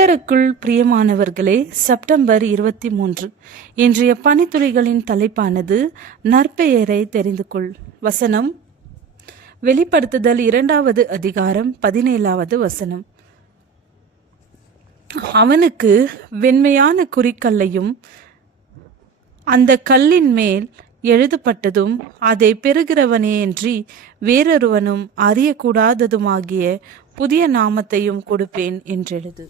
கர்த்தருக்குள் பிரியமானவர்களே, செப்டம்பர் 23 இன்றைய பணித்துளிகளின் தலைப்பானது நற்பெயரை தெரிந்து கொள். வசனம் வெளிப்படுத்துதல் 2வது அதிகாரம் 17வது வசனம். அவனுக்கு வெண்மையான குறிக்கல்லையும் அந்த கல்லின் மேல் எழுதப்பட்டதும் அதை பெறுகிறவனேயன்றி வேறொருவனும் அறியக்கூடாததுமாகிய புதிய நாமத்தையும் கொடுப்பேன் என்றெழுது.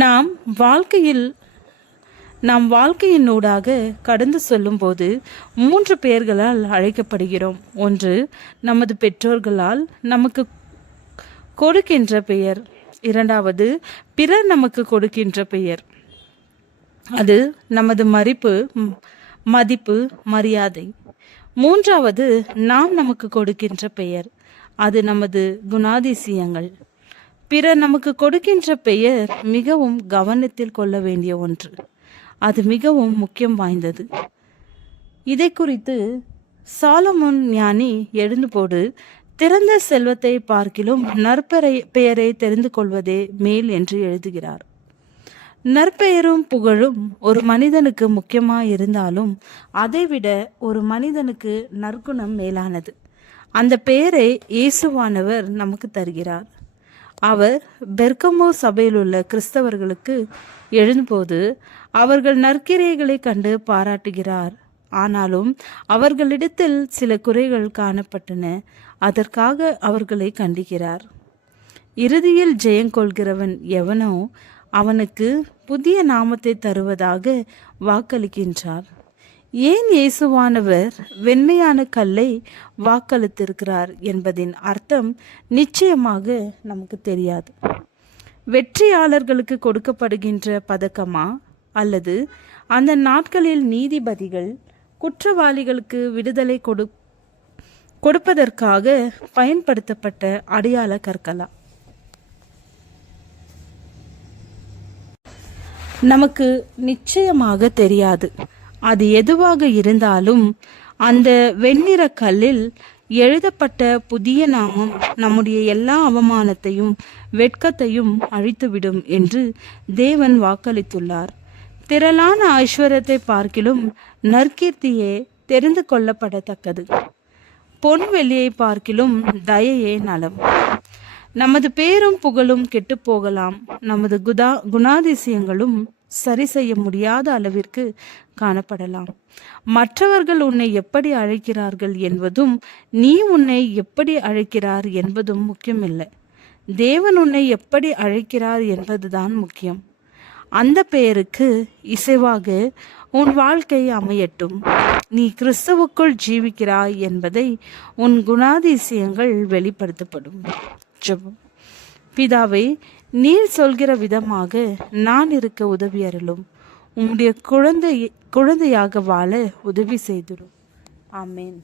நாம் வாழ்க்கையினூடாக கடந்து சொல்லும்போது 3 பெயர்களால் அழைக்கப்படுகிறோம். ஒன்று, நமது பெற்றோர்களால் நமக்கு கொடுக்கின்ற பெயர். 2வது, பிறர் நமக்கு கொடுக்கின்ற பெயர். அது நமது மதிப்பு, மரியாதை. 3வது, நாம் நமக்கு கொடுக்கின்ற பெயர். அது நமது குணாதிசயங்கள். பிறர் நமக்கு கொடுக்கின்ற பெயர் மிகவும் கவனத்தில் கொள்ள வேண்டிய ஒன்று. அது மிகவும் முக்கியம் வாய்ந்தது. இதை குறித்து சாலமோன் ஞானி எழுந்துபோடு, திறந்த செல்வத்தை பார்க்கிலும் பெயரை தெரிந்து கொள்வதே மேல் என்று எழுதுகிறார். நற்பெயரும் புகழும் ஒரு மனிதனுக்கு முக்கியமாயிருந்தாலும் அதைவிட ஒரு மனிதனுக்கு நற்குணம் மேலானது. அந்த பெயரை இயேசுவானவர் நமக்கு தருகிறார். அவர் பெர்கமோ சபையில் உள்ள கிறிஸ்தவர்களுக்கு எழும்போது அவர்கள் நற்கிரியைகளை கண்டு பாராட்டுகிறார். ஆனாலும் அவர்களிடத்தில் சில குறைகள் காணப்பட்டன. அதற்காக அவர்களை கண்டிக்கிறார். இறுதியில் ஜெயங்கொள்கிறவன் எவனோ அவனுக்கு புதிய நாமத்தை தருவதாக வாக்களிக்கின்றார். ஏன் இயேசுவானவர் வெண்மையான கல்லை வாக்களித்திருக்கிறார் என்பதின் அர்த்தம் நிச்சயமாக நமக்கு தெரியாது. வெற்றியாளர்களுக்கு கொடுக்கப்படுகின்ற பதக்கமா, அல்லது அந்த நாட்களில் நீதிபதிகள் குற்றவாளிகளுக்கு விடுதலை கொடுப்பதற்காக பயன்படுத்தப்பட்ட அடையாள கற்களா? நமக்கு நிச்சயமாக தெரியாது. அது எதுவாக இருந்தாலும் அந்த வெண்ணிற கல்லில் எழுதப்பட்ட புதிய நாமம் நம்முடைய எல்லா அவமானத்தையும் வெட்கத்தையும் அழித்துவிடும் என்று தேவன் வாக்களித்துள்ளார். திரளான ஐஸ்வர்யத்தை பார்க்கிலும் நற்கீர்த்தியே தெரிந்து கொள்ளப்படத்தக்கது. பொன் வெள்ளியை பார்க்கிலும் தயையே நலம். நமது பேரும் புகழும் கெட்டு போகலாம். நமது குணாதிசயங்களும் சரி செய்ய முடியாத அளவிற்கு காணப்படலாம். மற்றவர்கள் உன்னை எப்படி அழைக்கிறார்கள் என்பதும் நீ உன்னை எப்படி அழைக்கிறார் என்பதும் முக்கியமில்லை. தேவன் உன்னை எப்படி அழைக்கிறார் என்பதுதான் முக்கியம். அந்த பெயருக்கு இசைவாக உன் வாழ்க்கை அமையட்டும். நீ கிறிஸ்துவுக்குள் ஜீவிக்கிறாய் என்பதை உன் குணாதிசயங்கள் வெளிப்படுத்தப்படும். ஜெபம். பிதாவே, நீர் சொல்கிற விதமாக நான் இருக்க உதவி அருளும். உம்முடைய குழந்தையாக வாழ உதவி செய்திடும். ஆமேன்.